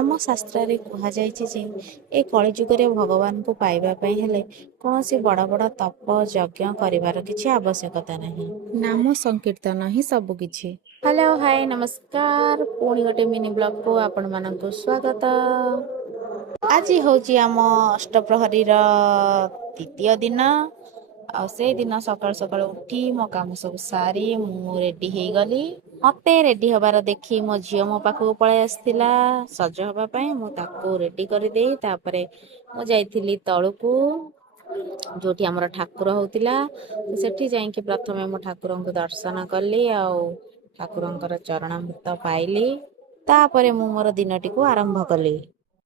ଆମ ଶାସ୍ତ୍ରରେ କୁହାଯାଇଛି ଯେ ଏ କଳିଯୁଗରେ ଭଗବାନଙ୍କୁ ପାଇବା ପାଇଁ ହେଲେ କୌଣସି ବଡ଼ ବଡ଼ ତପ ଯଜ୍ଞ କରିବାର କିଛି ଆବଶ୍ୟକତା ନାହିଁ। ନାମ ସଂକୀର୍ତ୍ତନ ହିଁ ସବୁ କିଛି। ହ୍ୟାଲୋ ହାଏ ନମସ୍କାର, ପୁଣି ଗୋଟେ ମିନି ବ୍ଲଗକୁ ଆପଣମାନଙ୍କୁ ସ୍ୱାଗତ। ଆଜି ହେଉଛି ଆମ ଅଷ୍ଟପ୍ରହରୀର ଦ୍ୱିତୀୟ ଦିନ। ଆଉ ସେଇଦିନ ସକାଳୁ ସକାଳୁ ଉଠି ମୋ କାମ ସବୁ ସାରି ମୁଁ ରେଡ଼ି ହେଇଗଲି। ମତେ ରେଡ଼ି ହବାର ଦେଖି ମୋ ଝିଅ ମୋ ପାଖକୁ ପଳେଇ ଆସିଥିଲା ସଜ ହବା ପାଇଁ। ମୁଁ ତାକୁ ରେଡ଼ି କରିଦେଇ ତାପରେ ମୁଁ ଯାଇଥିଲି ତଳକୁ, ଯୋଉଠି ଆମର ଠାକୁର ହଉଥିଲା। ସେଠି ଯାଇକି ପ୍ରଥମେ ମୁଁ ଠାକୁରଙ୍କୁ ଦର୍ଶନ କଲି ଆଉ ଠାକୁରଙ୍କର ଚରଣାମୃତ ପାଇଲି। ତାପରେ ମୁଁ ମୋର ଦିନଟିକୁ ଆରମ୍ଭ କଲି।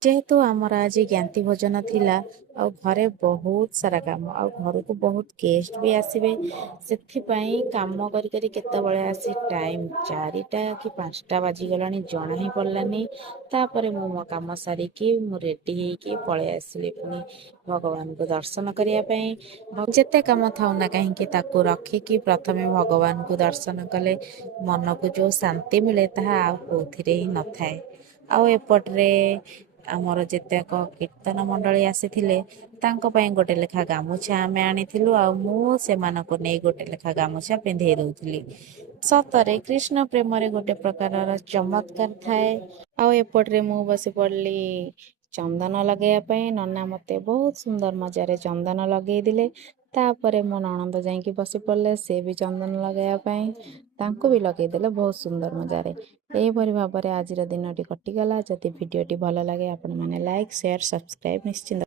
ଯେହେତୁ ଆମର ଆଜି ଜ୍ଞାତି ଭୋଜନ ଥିଲା ଆଉ ଘରେ ବହୁତ ସାରା କାମ, ଆଉ ଘରକୁ ବହୁତ ଗେଷ୍ଟ ବି ଆସିବେ, ସେଥିପାଇଁ କାମ କରି କରି କେତେବେଳେ ଆସି ଟାଇମ୍ 4ଟା କି 5ଟା ବାଜିଗଲାଣି ଜଣା ହିଁ ପଡ଼ିଲାନି। ତାପରେ ମୁଁ ମୋ କାମ ସାରିକି ମୁଁ ରେଡ଼ି ହେଇକି ପଳେଇ ଆସିଲି ପୁଣି ଭଗବାନଙ୍କୁ ଦର୍ଶନ କରିବା ପାଇଁ। ଯେତେ କାମ ଥାଉ ନା କାହିଁକି ତାକୁ ରଖିକି ପ୍ରଥମେ ଭଗବାନଙ୍କୁ ଦର୍ଶନ କଲେ ମନକୁ ଯେଉଁ ଶାନ୍ତି ମିଳେ ତାହା ଆଉ କେଉଁଥିରେ ହିଁ ନଥାଏ। ଆଉ ଏପଟରେ ଆମର ଯେତେକ କୀର୍ତ୍ତନ ମଣ୍ଡଳୀ ଆସିଥିଲେ ତାଙ୍କ ପାଇଁ ଗୋଟେ ଲେଖା ଗାମୁଛା ଆମେ ଆଣିଥିଲୁ, ଆଉ ମୁଁ ସେମାନଙ୍କୁ ନେଇ ଗୋଟେ ଲେଖା ଗାମୁଛା ପିନ୍ଧେଇ ଦଉଥିଲି। ସତରେ କୃଷ୍ଣ ପ୍ରେମରେ ଗୋଟେ ପ୍ରକାରର ଚମତ୍କାର ଥାଏ। ଆଉ ଏପଟରେ ମୁଁ ବସି ପଡ଼ିଲି ଚନ୍ଦନ ଲଗେଇବା ପାଇଁ। ନନା ମୋତେ ବହୁତ ସୁନ୍ଦର ମଜାରେ ଚନ୍ଦନ ଲଗେଇଦେଲେ। ତାପରେ ମୋ ନଣନ୍ଦ ଯାଇକି ବସି ପଡ଼ିଲେ, ସେ ବି ଚନ୍ଦନ ଲଗାଇବା ପାଇଁ, ତାଙ୍କୁ ବି ଲଗେଇଦେଲେ ବହୁତ ସୁନ୍ଦର ମଜାରେ। ଏହିପରି ଭାବରେ ଆଜିର ଦିନଟି କଟିଗଲା। ଯଦି ଭିଡ଼ିଓଟି ଭଲ ଲାଗେ ଆପଣମାନେ ଲାଇକ୍, ସେୟାର, ସବସ୍କ୍ରାଇବ୍ ନିଶ୍ଚିନ୍ତ